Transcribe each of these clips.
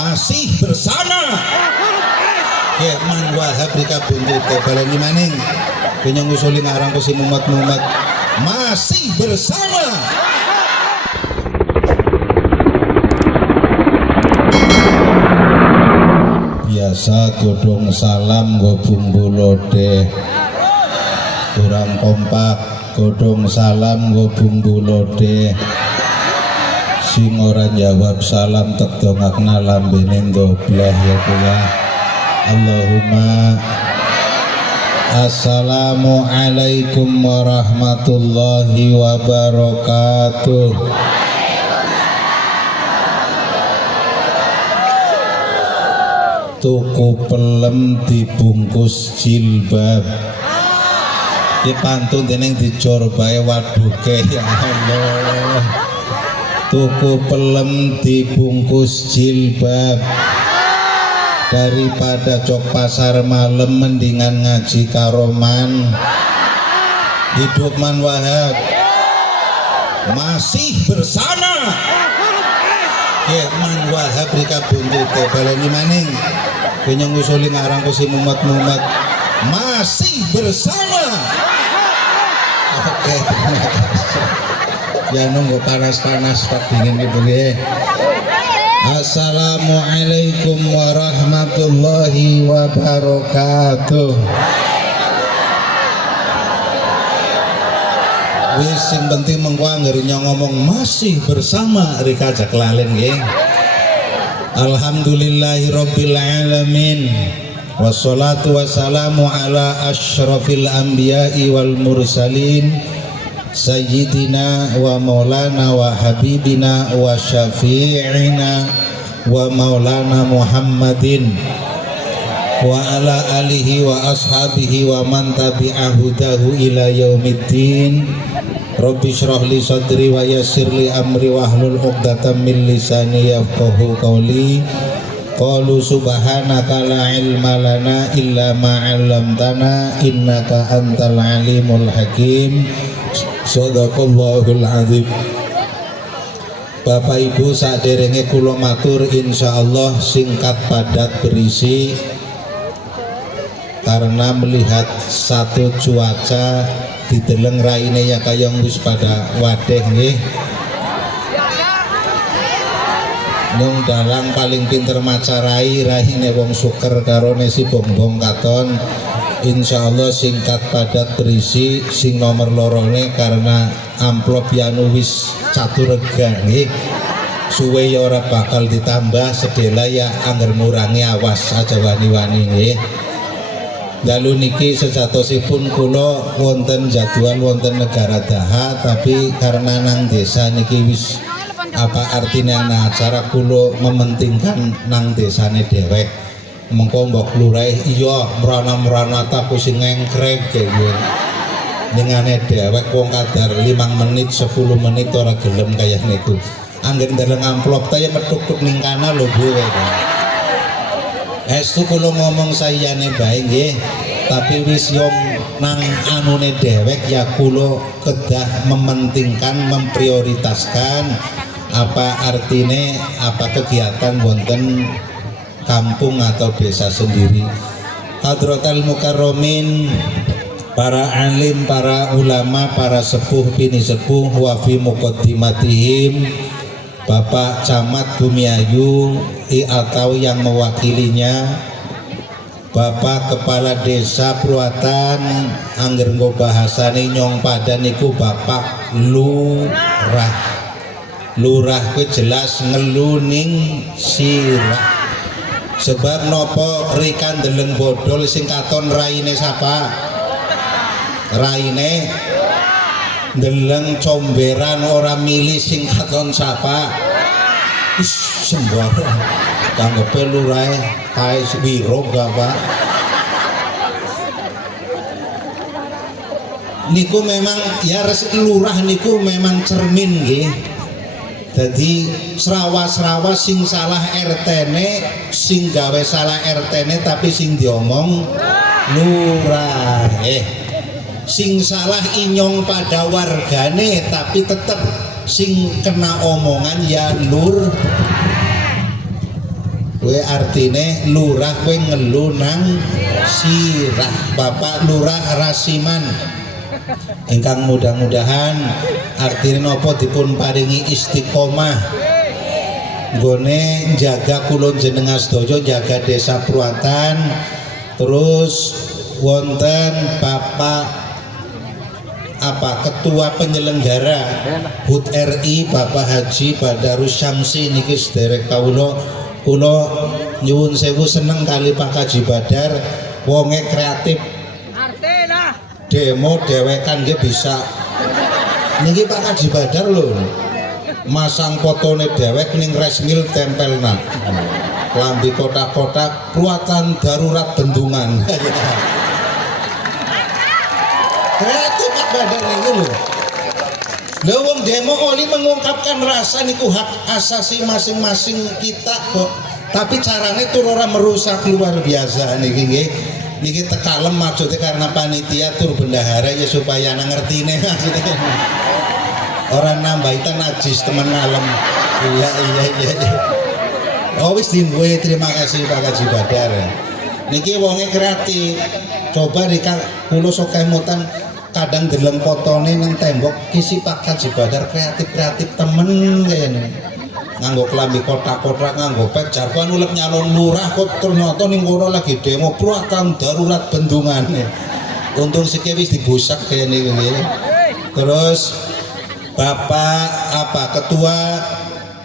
masih bersama Man Wahab di Kabuntut baleni maning kenya ngusuli ngarang ku si mumet-mumet masih bersama biasa godhong salam nggo bumbu lodeh kurang kompak godhong salam nggo bumbu lodeh sing ora jawab salam tek dongakna lambene ndobleh ya punya Allahumma assalamualaikum warahmatullahi wabarakatuh. Tuku pelem dibungkus jilbab ki pantun dening dicor bae waduke ya Allah. Tuku pelem dibungkus jilbab daripada cok pasar malam mendingan ngaji karoman. Hidup Man Wahab masih bersama Man Wahab di Kabuntut baleni maning kenya ngusuli ngarang ku si mumet-mumet masih bersama. Oke, ya nunggu panas-panas tak dingin gitu ya. Assalamualaikum warahmatullahi wabarakatuh. Wis sing penting mengko anggere ngomong masih bersama rika ajak lalen nggih. Alhamdulillahirabbil alamin. Wassalatu wassalamu ala asyrafil anbiya'i wal mursalin Sayyidina wa maulana wa habibina wa syafi'ina wa maulana Muhammadin wa ala alihi wa ashabihi wa man tabi'ahudahu ila yaumiddin. Rabbi syrah li sadri wa yassir li amri wa hlul 'uqdatam min lisani yafqahu qawli. Qalu subhanaka la ilma lana illa ma 'allamtana innaka antal alimul hakim. Shadaqallahul azim. Bapak Ibu saderenge kula matur insyaallah singkat padat berisi karena melihat satu cuaca dideleng raine ya kayong wis pada wadeh nggih. Nung dalang paling pinter macarai raine wong suker karone si bongbong katon. Insyaallah singkat padat berisi sing nomor lorone karena amplop yanu wis caturega nggih. Suwe ya ora bakal ditambah sedela ya angger ngurangi awas aja wani-wani nggih. Lalu niki sejatosipun kula wonten jadwal wonten negara daha tapi karena nang desa niki wis apa artinya ana acara kula mementingkan nang desane dhewek. Mengko mbok lurah iya merana-merana tapi sing ngengkrek kaya dengane dhewek wong kadar 5 menit 10 menit ora gelem kaya niku. Angger ndeleng amplop ta ya metuk-tuk ning kana lho Bu. Estu kula ngomong sayane bae nggih, tapi wis yo nang anune dhewek ya kula kedah mementingkan memprioritaskan apa artine apa kegiatan wonten kampung atau desa sendiri. Hadratal mukarramin, para alim, para ulama, para sepuh bini sepuh wa fi muqaddimatihim Bapak Camat Bumiayu atau yang mewakilinya, Bapak Kepala Desa Purwatan angger nggo bahasane nyong padan niku Bapak Lurah. Lurah ku jelas ngeluning sirah. Sebab nopo rikan deleng bodol sing katon raine sapa? Raine deleng comberan ora milih sing katon sapa? Wis sembarang. Tanggepe lurae kae wiro Bapak. Niku memang ya lurah niku memang cermin nggih. Jadi serawas-serawas sing salah RT-ne, sing gawe salah RT-ne tapi sing diomong lurah. Sing salah inyong pada wargane tapi tetep sing kena omongan ya lur. kuwi artine lurah kowe ngelu nang sirah Bapak Lurah Rasiman ingkang mudah-mudahan artine napa dipun paringi istiqomah nggone jaga kula jenengan sedaya jaga desa Pruwatan. Terus wonten Bapak ketua penyelenggara HUT RI Bapak Haji Badarus Syamsi niki sederek kula nyuwun sewu seneng kali Pak Haji Badar wonge kreatif demo dewekan nggih bisa niki Pak Haji Badar lho masang fotone dewek ning resmil tempelna lambi kotak-kotak Pruwatan darurat bendungan kreatif Pak Badar ini lho. Lha wong demo oli mengungkapkan rasa niku hak asasi masing-masing kita kok. Tapi caranya tur ora merusak luar biasa niki nggih. Niki tekalem maksudnya karena panitia tur bendahara ya supaya ana ngertine maksudnya. Orang nambah najis temen ngalem. Iya. Oh wis dinwe terima kasih Pak Haji Badar. Niki wonge kreatif. Coba rika kula sok kemutan kadang deleng fotone nang tembok kisi Pak Haji Badar kreatif temen kayaknya nganggo kelambi kotak-kotak nganggo pet jargon ulep nyalon lurah kok ternyata ning kono lagi demo Pruwatan darurat bendungan untung siki wis dibusak kayaknya gitu. Terus Bapak ketua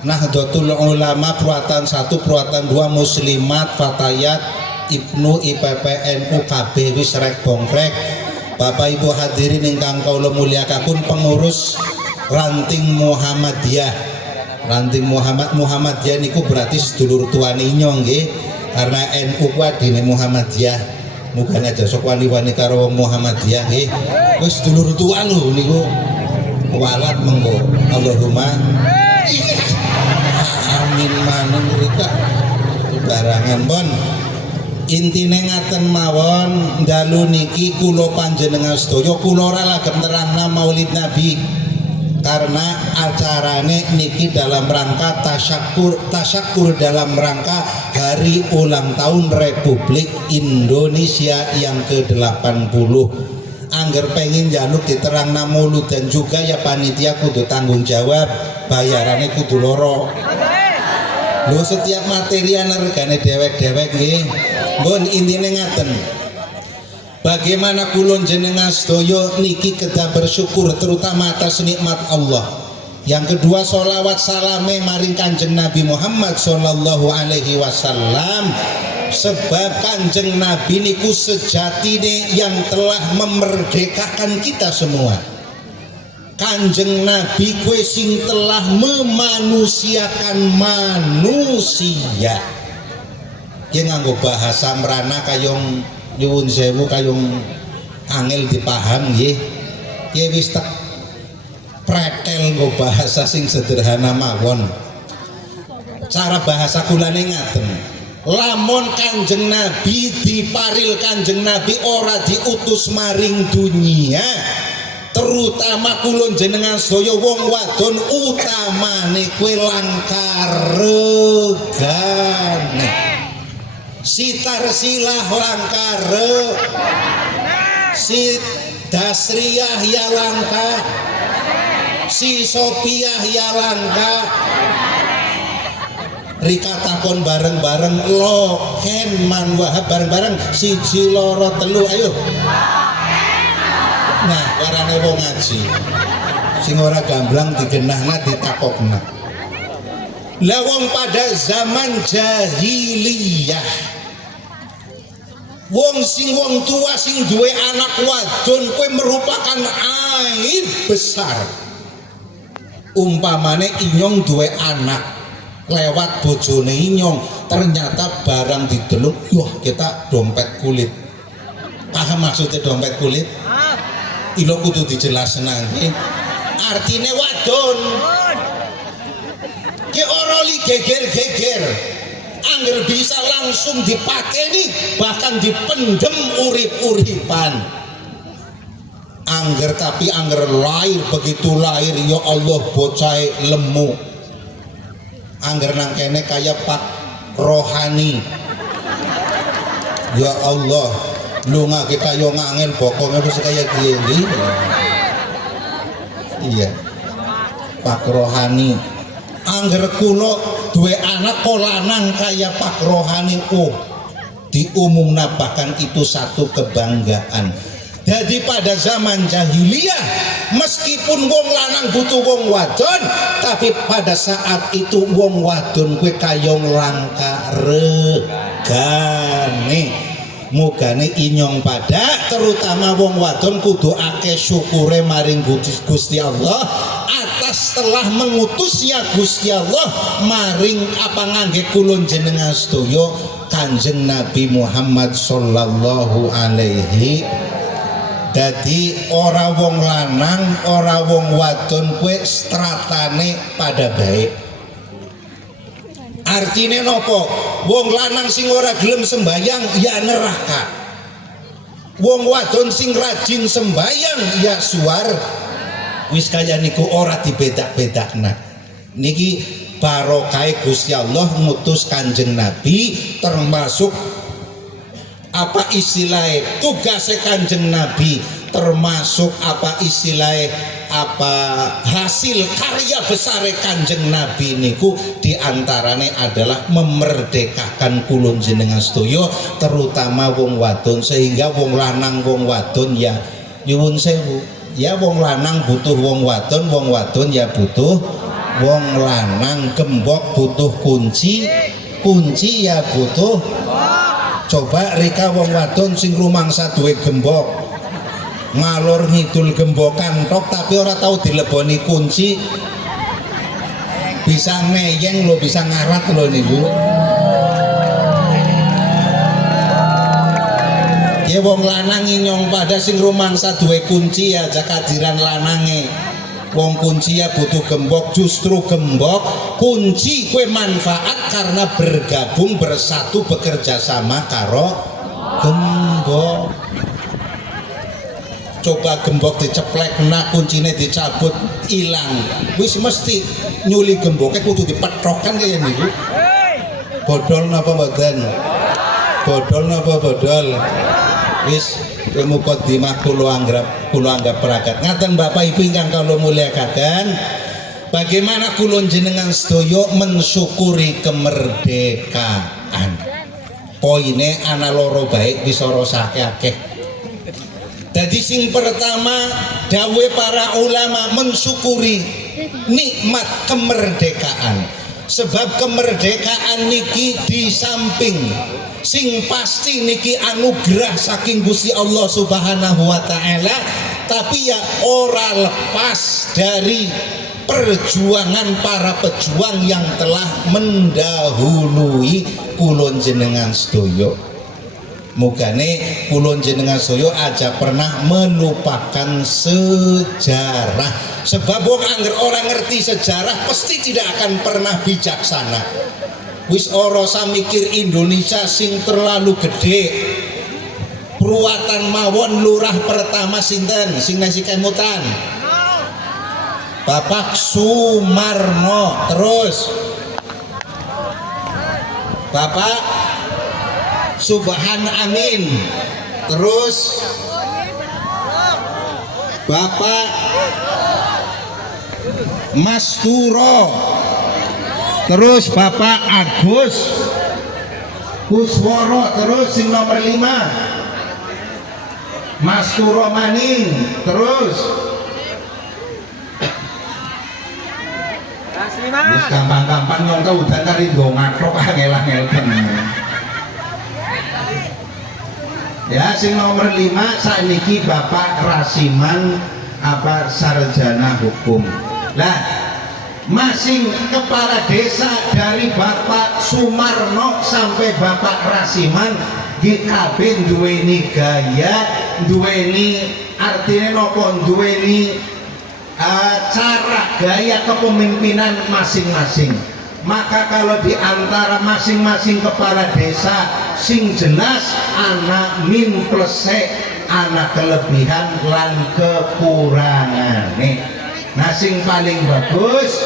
Nahdlatul Ulama Pruwatan 1 Pruwatan 2 Muslimat Fatayat Ibnu IPPNU KB wis rek bongkrek. Bapak Ibu hadirin ingkang kula mulyakaken pengurus Ranting Muhammadiyah. Ranting Muhammadiyah niku berarti sedulur tuane inyong nggih. Karena NU ku adine Muhammadiyah. Mugan aja sok wani-wani karo wong Muhammadiyah nggih. Wis sedulur tua lho niku. Walat mengko. Allahumma amin manung rika. Barangan pon. Intine ngaten mawon dalu niki kula panjenengan sedaya kula ora lagem nerangna Maulid Nabi karena acarane niki dalam rangka tasyakur dalam rangka hari ulang tahun Republik Indonesia yang ke-80. Angger pengen jaluk diterangna maulud dan juga ya panitia kudu tanggung jawab bayarannya kudu loro. Lho setiap materi ana regane dewek-dewek nggih. Mbon intine ngaten. Bagaimana kula jenengan sedaya niki kedah bersyukur terutama atas nikmat Allah. Yang kedua sholawat salame maring Kanjeng Nabi Muhammad sallallahu alaihi wasallam sebab Kanjeng Nabi niku sejatine yang telah memerdekakan kita semua. Kanjeng Nabi kue sing telah memanusiakan manusia. Ki nganggo bahasa merana kayong nyuwun sewu kayong angel dipaham nggih. Ki wis tak pretel nggo bahasa sing sederhana mawon. Cara bahasa kulane ngaten. Lamun Kanjeng Nabi diparil Kanjeng Nabi ora diutus maring dunia. Terutama kulon jenengan sedaya wong wadon utamane kue langkaregane si Tarsilah langkare si Dasriyah ya langka si Sopiah ya langka Rika takon bareng-bareng lo ken man wahab bareng-bareng siji loro telu ayo. Nah, warane wong ngaji sing ora gamblang digenahna ditakokna. Lah wong pada zaman jahiliyah wong tua sing duwe anak wadon kuwi merupakan aib besar. Umpamane inyong duwe anak lewat bojone inyong ternyata barang didelok wah kita dompet kulit. Paham maksudnya dompet kulit? Ilo kudu dijelaskan nangke artine wadon ki ora li geger-geger angger bisa langsung dipateni bahkan dipendem urip-uripan angger tapi angger lahir begitu lahir ya Allah bocah lemu angger nang kene kaya Pak rohani. Ya Allah, lunga kita yo ngangel bokongnya wis kaya gini. Iya, Pak Rohani. Angger kula duwe anak kok lanang kaya Pak Rohani, diumumna bahkan itu satu kebanggaan. Jadi pada zaman jahiliyah meskipun wong lanang butuh wong wadon, tapi pada saat itu wong wadon kue kayong langka regane. Mugane inyong pada terutama wong wadon kudu akeh syukure maring Gusti Allah atas telah mengutusnya Gusti Allah maring apa ngangge kulon jenengan sedaya Kanjeng Nabi Muhammad sallallahu alaihi. Dadi ora wong lanang ora wong wadon kue stratane pada baik. Artine nopo? Wong lanang sing ora gelem sembayang ya neraka. Wong wadon sing rajin sembayang ya suar. Wis kaya niku ora dibedak-bedakna. Niki barokah Gusti Allah ngutus Kanjeng Nabi, termasuk apa istilahnya tugasnya Kanjeng Nabi, termasuk apa istilahnya apa hasil karya besar Kanjeng Nabi niku diantaranya adalah memerdekakan kulon jenengan sedaya terutama wong wadon, sehingga wong lanang wong wadon ya nyuwun sewu ya, wong lanang butuh wong wadon ya butuh wong lanang, gembok butuh kunci ya butuh. Coba rika wong wadon sing rumangsa duwe gembok ngalor ngidul gembokan tok tapi ora tahu dileboni kunci, bisa ngeyeng lo, bisa ngarat lo niku. Ya wong lanang inyong pada sing rumangsa duwe kunci ya jakadiran lanange. Wong kunci ya butuh gembok, justru gembok kunci kue manfaat karena bergabung bersatu bekerja sama karo gembok. Coba gembok diceplek nah kuncine dicabut hilang, wis mesti nyuli gemboknya kudu dipetrokan kayak niku. Bodol napa mboten? Bodol napa bodol? Wis mukadimah kula anggap peragat. Ngaten Bapak Ibu ingkang kula mulyakaken, bagaimana kula jenengan sedaya mensyukuri kemerdekaan. Poine ana loro baik bisa rasake akeh. Jadi sing pertama dawe para ulama mensyukuri nikmat kemerdekaan, sebab kemerdekaan niki di samping sing pasti niki anugerah saking Gusti Allah Subhanahu wa taala, tapi ya ora lepas dari perjuangan para pejuang yang telah mendahului kulon jenengan sedaya. Mugane kulon jenengan sedaya aja pernah melupakan sejarah, sebab wong angger orang ngerti sejarah pasti tidak akan pernah bijaksana. Wis ora samikir Indonesia sing terlalu gede. Pruwatan mawon lurah pertama sinten sing nasi kemutan? Bapak Sumarno. Terus Bapak Subhan Amin. Terus Bapak Mas Turo. Terus Bapak Agus Kusworo. Terus sing nomor 5 Mas Turo Maning. Terus wis gampang-gampang nyong udan kari nggo ngakrok angel-angelken. Ya sing nomor 5 sakniki Bapak Rasiman apa sarjana hukum. Lah masing kepala desa dari Bapak Sumarno sampai Bapak Rasiman GKB duweni gaya, duweni artinya nopo, duweni cara gaya kepemimpinan masing-masing. Maka kalau di antara masing-masing kepala desa sing jelas anak min plus anak kelebihan lan kekurangan nih. Nah sing paling bagus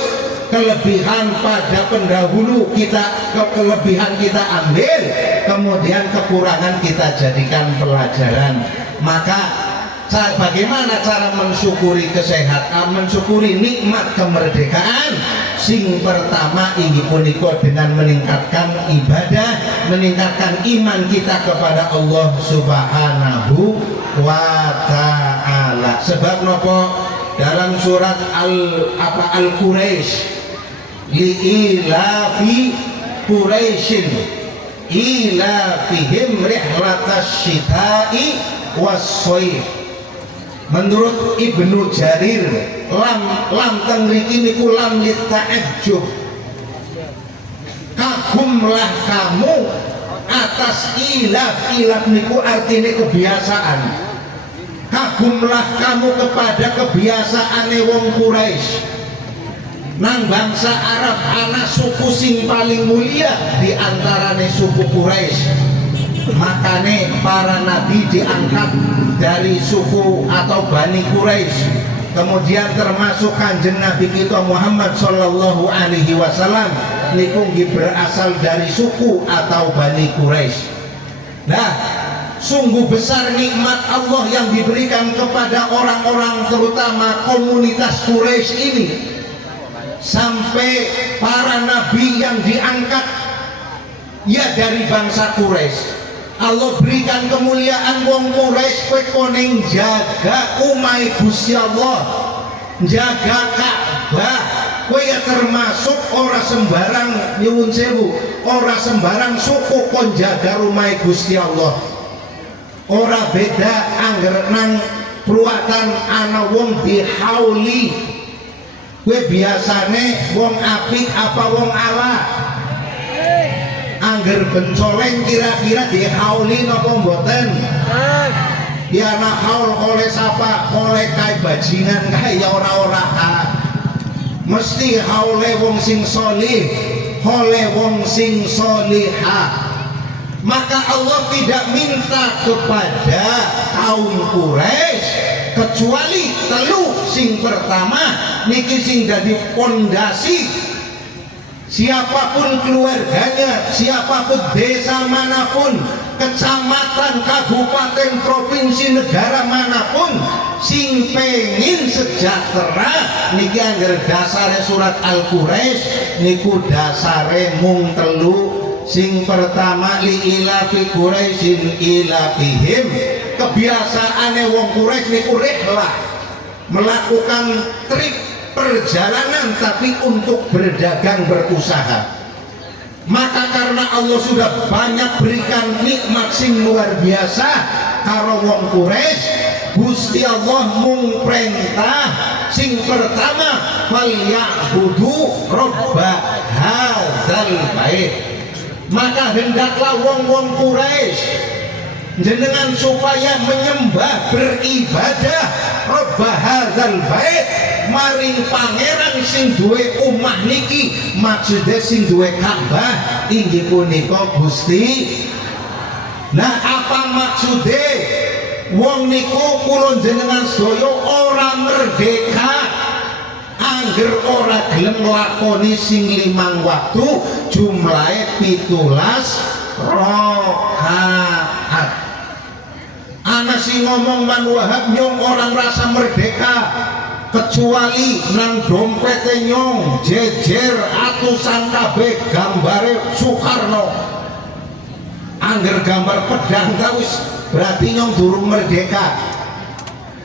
kelebihan pada pendahulu kita, kelebihan kita ambil, kemudian kekurangan kita jadikan pelajaran. Maka bagaimana cara mensyukuri kesehatan, mensyukuri nikmat kemerdekaan? Sing pertama inggih punika dengan meningkatkan ibadah, meningkatkan iman kita kepada Allah Subhanahu wa ta'ala. Sebab nopo dalam surat Al-Quraisy, li'ilafi Quraisyin ilafihim rihlatas syita'i was-shayf. Menurut Ibnu Jarir, lam teng mriki niku lam lita'ajjub, kagumlah kamu atas ilaf niku artinya kebiasaan. Kagumlah kamu kepada kebiasaane wong Quraisy. Nang bangsa Arab ana suku sing paling mulia di antarane suku Quraisy. Makane para nabi diangkat dari suku atau Bani Quraisy. Kemudian termasuk kanjeng Nabi kita Muhammad Sallallahu Alaihi Wasallam niku berasal dari suku atau Bani Quraisy. Nah, sungguh besar nikmat Allah yang diberikan kepada orang-orang terutama komunitas Quraisy ini. Sampai para nabi yang diangkat ya dari bangsa Quraisy. Allah berikan kemuliaan wong Quraisy kowe koning jaga umai Gusti Allah, jaga Ka'bah. Kowe ya termasuk ora sembarang nyuwun sewu, ora sembarang suku kon jaga rumai Gusti Allah. Ora beda angger nang pruwatan ana wong dihauli. Kowe biasane wong apik apa wong ala? Angger bencoleng kira-kira dihauli napa mboten? Ya nak haul oleh sapa, oleh kai bajingan kae ya ora-ora. Mesti haule wong sing solih, oleh wong sing solihah. Maka Allah tidak minta kepada kaum Quraisy kecuali telu. Sing pertama niki sing dadi pondasi. Siapapun keluarganya, siapapun desa manapun, kecamatan, kabupaten, provinsi, negara manapun sing pengin sejahtera niki angger dasare surat Al-Quraisy niku dasare mung telu. Sing pertama li ilafi Quraisyin ilafihim, kebiasaane wong Quraisy niku rihlah, melakukan trip perjalanan tapi untuk berdagang berusaha. Maka karena Allah sudah banyak berikan nikmat sing luar biasa karo wong Quraisy, Gusti Allah mung perintah sing pertama falyabudu robba hadzal bait. Maka hendaklah wong-wong Quraisy jenengan supaya menyembah beribadah robba hadzal bait maring pangeran sing duwe omah niki, maksude sing duwe Ka'bah inggih punika Gusti. Nah, apa maksude? Wong niku kula jenengan sedaya ora merdeka angger ora gelem nglakoni sing 5 waktu jumlahe 17 rakaat. Ana sing ngomong Man Wahab nyong orang rasa merdeka kecuali nang dompete nyong jejer atusan kabeh gambare Soekarno. Angger gambar pedang ta wis berarti nyong durung merdeka.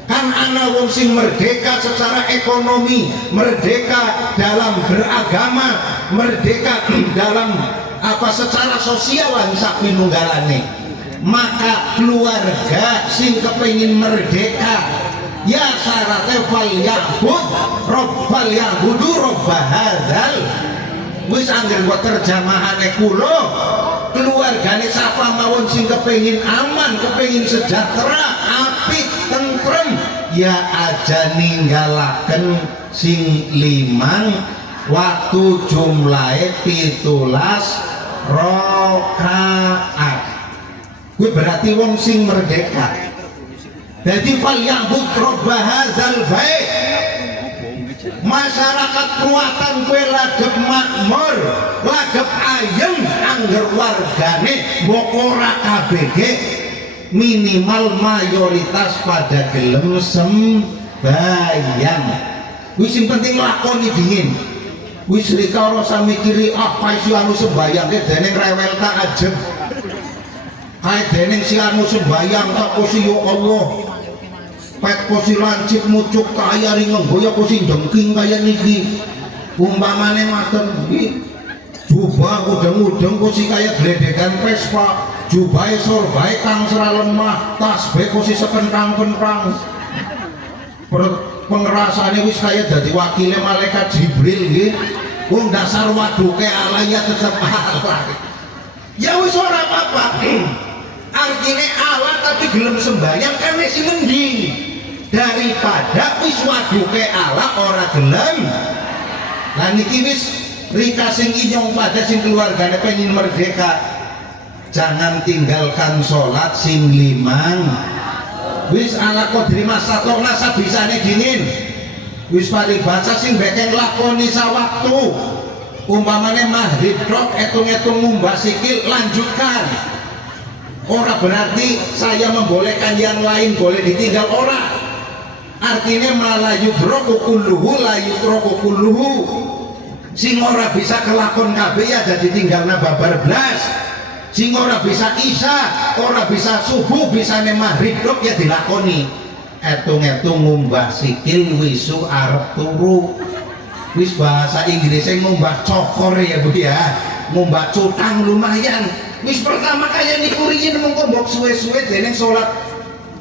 Kan ana wong sing merdeka secara ekonomi, merdeka dalam beragama, merdeka dalam apa secara sosial lan sapinunggalane. Maka keluarga sing kepengin merdeka ya syaratnya fal ya'budu robba hadzal. Wis angger buat terjemahane kula, keluargane sapa mawon sing kepengin aman, kepengin sejahtera, apik, tentrem, ya aja ninggalaken sing 5 waktu jumlahe 17 rakaat. Kuwi berarti wong sing merdeka. Jadi fal ya'bud robba hadzal bait. masyarakat Pruwatan kowe lagep makmur, lagep ayem angger wargane mbok ora KBG minimal mayoritas pada gelem sembayang. Wis sing penting lakoni dingin. Wis rika ora usah mikiri apa isi anu sembayang ke dening rewel tak ajeng. Kae dening si anu sembayang tak kusi ya Allah. Pet kusi lancip mucuk kaya ring nggoyo kusi jengking kaya niki. Umpamane maten iki jubah udeng-udeng kusi kaya gledekan Vespa, jubahe sorbahe kang sera lemah, tasbih kusi sekentang-kentang. Pengerasane wis kaya dadi wakile malaikat Jibril nggih. Wong dasar waduke Allah ya tetep Allah. Ya wis ora apa-apa. Artine Allah tapi gelem sembahyang kan wis mending daripada wis waduke Allah ora gelem. Lah niki wis rika sing inyong pada sing keluargane pengen merdeka. Jangan tinggalkan sholat sing limang. Wis ala kodri masalah nasa bisane dingin. Wis paling baca sing bekeng lakoni sawaktu. Umpamane maghrib drop etung-etung ngumbah sikil lanjutkan. Ora berarti saya membolehkan yang lain boleh ditinggal ora. Artinya malah yudroku kulluhu la yudroku kulluhu. Sing ora bisa kelakon kabeh ya jadi tinggalna babar blas. Sing ora bisa isya, ora bisa subuh, bisa maghrib drop ya dilakoni. Etung-etung ngumbah sikil wisu arep turu. Wis bahasa Inggrisnya ngumbah cokor ya Bu ya. Ngumbah cutang lumayan. Wis pertama kaya niku riyin mung mbok suwe-suwe dening salat.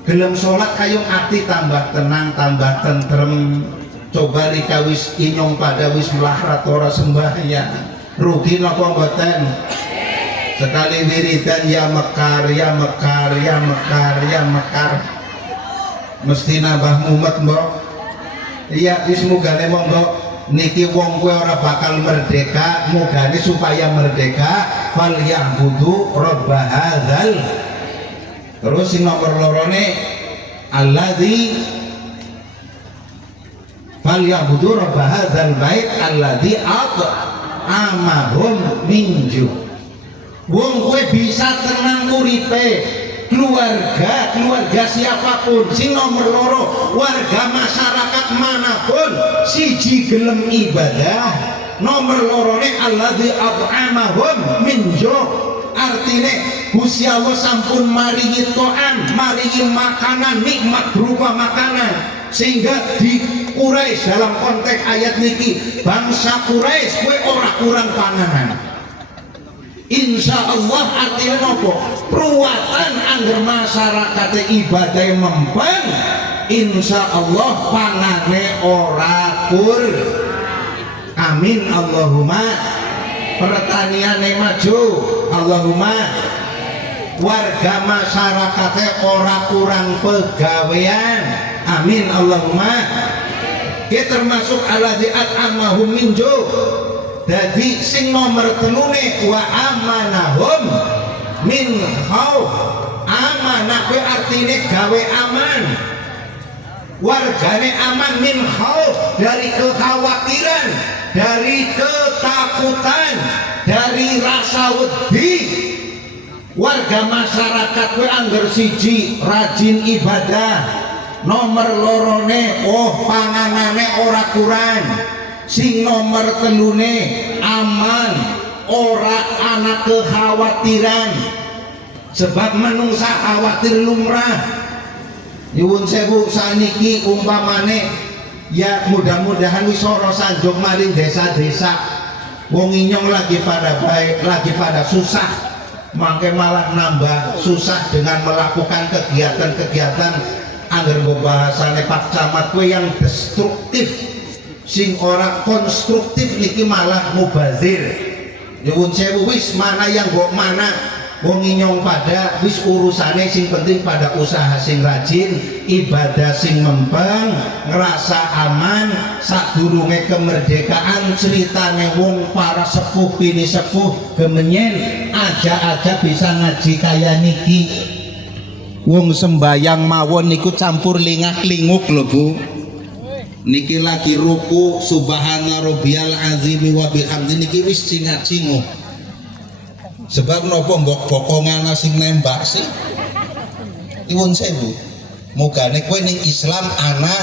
Gelem salat kayong ati tambah tenang, tambah tentrem. Coba rika wis inyong pada wis melarat ora sembahyang. Rugi napa mboten? Sekali wiridan ya mekar, ya mekar, ya mekar, ya mekar. Mesti nambah mumet mbok. Iya wis mugane monggo niki wong kowe ora bakal merdeka, mugane supaya merdeka fal ya'budu rabb hadzal. Terus sing nomor lorone alladzi fal ya'budu rabb hadzal bait alladzi at'amahum min ju'. Wong kowe bisa tenang uripe, keluarga siapapun, sing nomor loro warga masyarakat manapun siji gelem ibadah, nomor lorone alladzi at'amahum min ju'. Artine Gusti Allah sampun maringi to'am, maringi makanan, nikmat berupa makanan, sehingga di Quraisy dalam konteks ayat niki bangsa Quraisy kowe ora kurang panganan. Insya Allah artinya nopo Pruwatan angger masyarakat ibadah mempeng, insya Allah pangane ora kur. Amin Allahumma. Pertaniane maju Allahumma. Warga masyarakatnya ora kurang pegawean. Amin Allahumma. Kita termasuk alladzi at'amahum min ju'. Jadi sing nomor telune wa amanahum min khauf. Amanah kuwi artine gawe aman. Wargane aman min khauf, dari kekhawatiran, dari ketakutan, dari rasa wedi. Warga masyarakat kuwi angger siji rajin ibadah, nomor lorone panganane ora kurang. Sing nomor telune aman, ora ana kekhawatiran. Sebab menungsa khawatir lumrah. Nyuwun sewu saniki umpamane ya mudah-mudahan wis ora sanjung maring desa-desa. Wong inyong lagi pada baik, lagi pada susah. Mangke malah nambah susah dengan melakukan kegiatan-kegiatan angger bahasane Pak Camat kuwi yang destruktif. Sing ora konstruktif niki malah mubazir. Nyuwun sewu wis mana yang mbok mana wong inyong pada wis urusane sing penting pada usaha sing rajin, ibadah sing mempeng, ngerasa aman sadurunge kemerdekaan. Ceritane wong para sepuh bini sepuh gemenyen aja bisa ngaji kaya niki. Wong sembayang mawon niku campur lingak-linguk lho Bu. niki lagi ruku subhana rabbiyal azimi wa bihamdi niki wis cingat-cingu. Sebab nopo mbok bokongan sing nembak sih. Iwun sewu. Mugane kowe ning Islam ana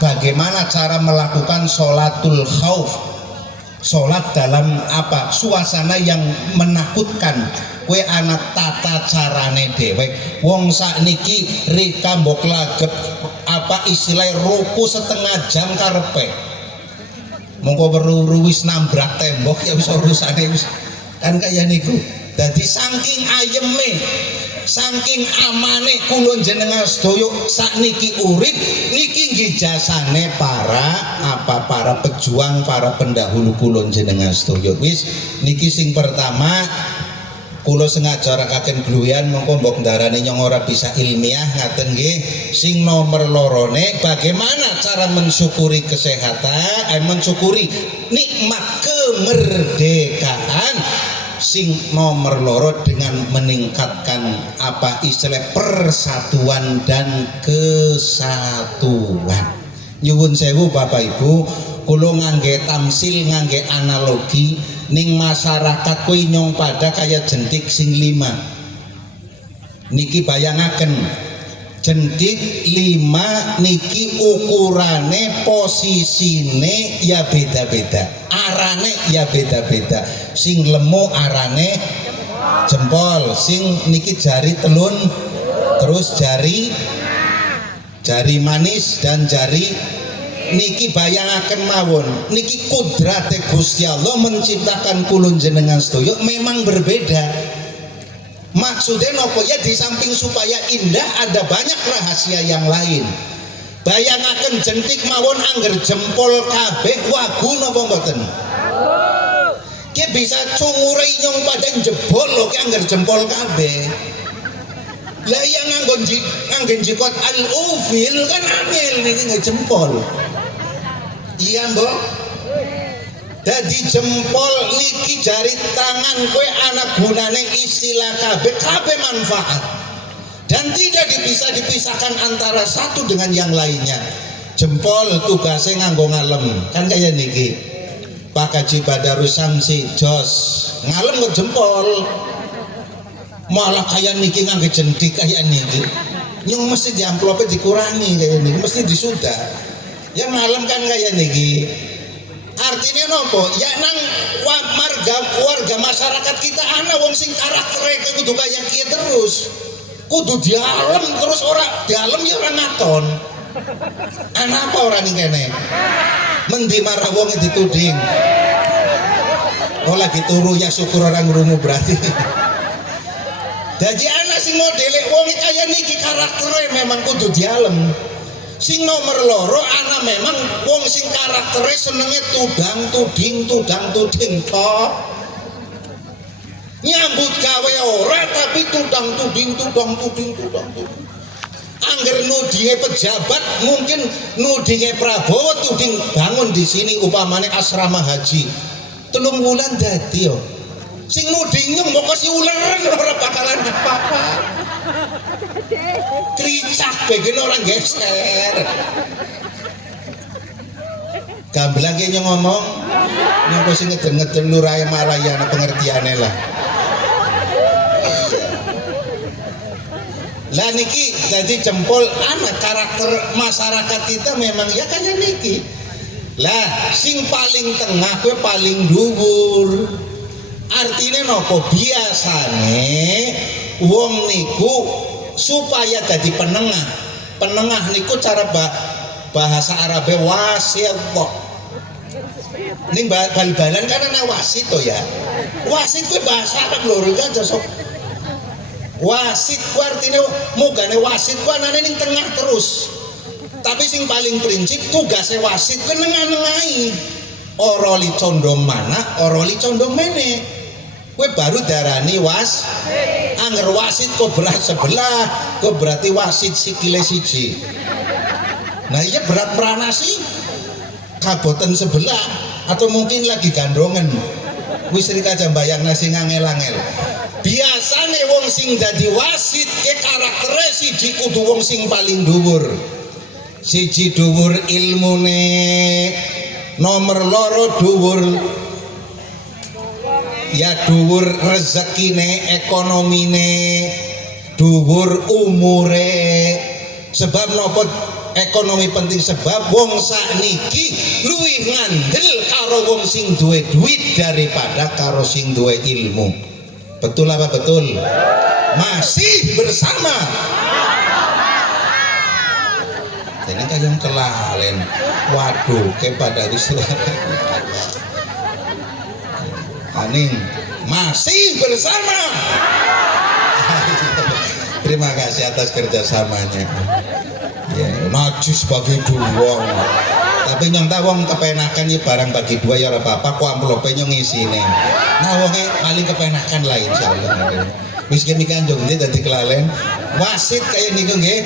bagaimana cara melakukan sholatul khauf. Sholat dalam apa? Suasana yang menakutkan. Kowe ana tata carane dhewek. Wong sakniki rika mbok lagep apa istilah ruku setengah jam karepe. Mongko weru wis nambrak tembok ya wis urusane wis kan kaya niku. Dadi saking ayeme, saking amane kula jenengan sedaya sakniki urip niki nggih jasane para pejuang, para pendahulu kula jenengan sedaya. Wis niki sing pertama kula sengaja rakaken gluyan mongko mbok ndarani nyong ora bisa ilmiah ngaten nggih. Sing nomor lorone bagaimana cara mensyukuri kesehatan, mensyukuri nikmat kemerdekaan. Sing nomor loro dengan meningkatkan apa istilah persatuan dan kesatuan. Nyuwun sewu Bapak Ibu, kula ngangge tamsil, ngangge analogi ning masyarakat kuwi nyong pada kaya jentik sing 5. Niki bayangaken jentik 5 niki ukurane posisine ya beda-beda, arane ya beda-beda. Sing lemu arane jempol, sing niki jari telun, terus jari manis dan jari niki bayangaken mawon niki kudrate Gusti Allah menciptakan kula jenengan sedaya memang berbeda. Maksudnya nopo ya di samping supaya indah ada banyak rahasia yang lain. Bayangaken jentik mawon angger jempol kabeh wagu napa mboten? Ki bisa cungure nyong pada jebol lho ki angger jempol kabeh. Lah yang nganggo jikot al-ufil kan angel niki ngejempol. Iya mbok. Dadi jempol niki jari tangan kowe anak gunane istilah kabeh manfaat. Dan tidak bisa dipisahkan antara satu dengan yang lainnya. Jempol tugasnya nganggo ngalem. Kan kayak niki. Pak Haji Badarus Samsi jos ngalem kok jempol. Malah kayak niki nganggo jentik kayak niki. Nyong mesti di amplopnya dikurangi kayak niki, mesti disudah. Ya ngalem kan kayak niki. Artinya nopo ya nang warga masyarakat kita ana wong sing karaktere kudu kaya kiye terus kudu dialem terus ora dialem ya ora ngaton ana apa ora ning kene mendi marah wong dituding oh lagi turu ya syukur orang ngrungu berarti dadi ana sing modele wong kaya niki karaktere memang kudu dialem. Sing nomor loro ana memang wong sing karaktere senenge tudang tuding tok. Nyambut gawe ora tapi tudang tuding. Angger nudinge pejabat mungkin nudinge Prabowo tuding bangun di sini upamane asrama haji. 3 wulan dadi yo. Sing nuding nyong mbok si uleran ora bakalan apa-apa. Tricak bagian orang geser gambelang kayaknya ngomong yang pasti ngeden-ngeden luraya maraya pengertiannya lah lah niki jadi jempol anak karakter masyarakat kita memang ya kayak niki lah sing paling tengah gue paling dhuwur artinya nopo biasane wong niku supaya jadi penengah niku cara bahasa Arabe wasit kok ini bal-balan kan ana wasit to ya wasit kuwi bahasa Arab lho kan sok wasit ku artine mugane wasit ku anane ning tengah terus tapi sing paling prinsip tugasnya wasit ku nengah-nengahi ora li condong mana ora li condong mene kowe baru darani anger wasit kok berat sebelah kok berarti wasit sikile siji nah iya berat merana sih kaboten sebelah atau mungkin lagi gandongan wis rika aja bayang nasi ngangel-angel biasane wong sing dadi wasit ke karaktere siji kudu wong sing paling dhuwur siji dhuwur ilmune, nomor loro dhuwur ya dhuwur rezekine, ekonomine, dhuwur umure. Sebab nopo ekonomi penting? Sebab wong sakniki luwih ngandel karo wong sing duwe duit daripada karo sing duwe ilmu. Betul apa betul? Masih bersama. Ini kayong kelalen. Waduh, kepada Islam. Aning masih bersama. Terima kasih atas kerjasamanya. Ya, najis bagi dua. Tapi nyong ta wong kepenakan ya barang bagi dua ya ora apa-apa, kok amplope nyong isine. Nah wonge paling kepenakan lah insyaallah. Wis kene kanjong iki dadi kelalen. Wasit kaya niku nggih.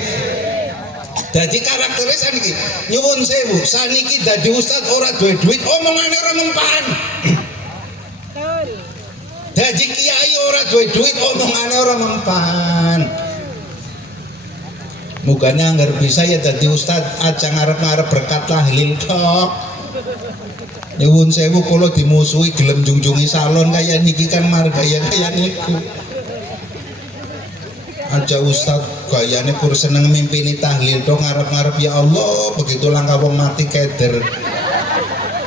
Dadi karaktere saniki. Nyuwun sewu, saniki dadi ustad ora duwe duit, omongane ora mempan. Dadi kiai ora duwe duit, omongane ora mempan. Muganya anggar bisa ya dadi ustad aja ngarep-ngarep berkat tahlil tok. Nyuwun sewu kula dimusuhi gelem jungjungi salon kaya niki kan margaya kaya niku. Aja ustad gayane kur seneng mimpini tahlil tok ngarep-ngarep ya Allah begitu langkah wong mati keder.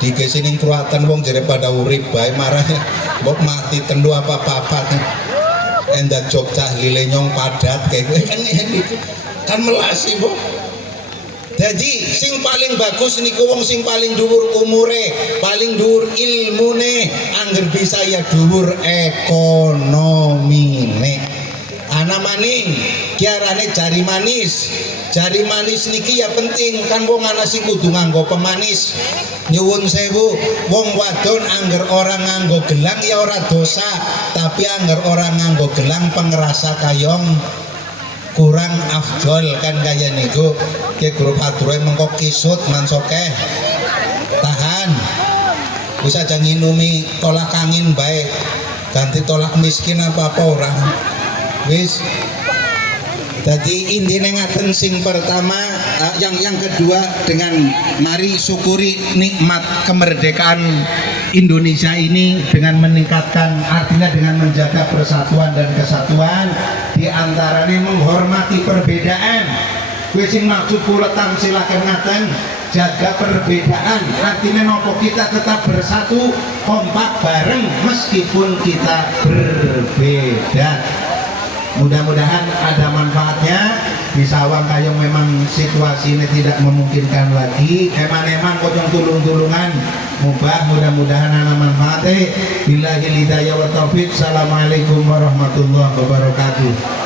Dikesining kruatan wong jare pada urip bae marah mbok mati tendu apa-apa. Endak jog tahlile nyong padat kayak kan niku. Kan melasi bu. Jadi sing paling bagus niku wong sing paling dhuwur umure, paling dhuwur ilmune, angger bisa ya dhuwur ekonomine. Ana maning kiarane jari manis. Jari manis niki ya penting kan wong ana sing kudu nganggo pemanis. Nyuwun sewu, wong wadon angger orang nganggo gelang ya ora dosa, tapi angger orang nganggo gelang pengerasa kayong kurang afdol kan kaya niku. Ki grup adroe mengko kisut mansokeh tahan wis aja nginumi tolak angin baik ganti tolak miskin apa orang wis. Jadi intinya ngaten sing pertama yang kedua dengan mari syukuri nikmat kemerdekaan Indonesia ini dengan meningkatkan artinya dengan menjaga persatuan dan kesatuan diantaranya menghormati perbedaan. Kuwi sing maksud kula tamsilaken ngaten jaga perbedaan artinya nopo kita tetap bersatu kompak bareng meskipun kita berbeda. Mudah-mudahan ada manfaatnya. Bisa wang kayong memang situasi ini tidak memungkinkan lagi eman-eman kocong tulung-tulungan mubah, mudah-mudahan ada manfaatnya. Billahi hidayah wa taufik. Assalamualaikum warahmatullahi wabarakatuh.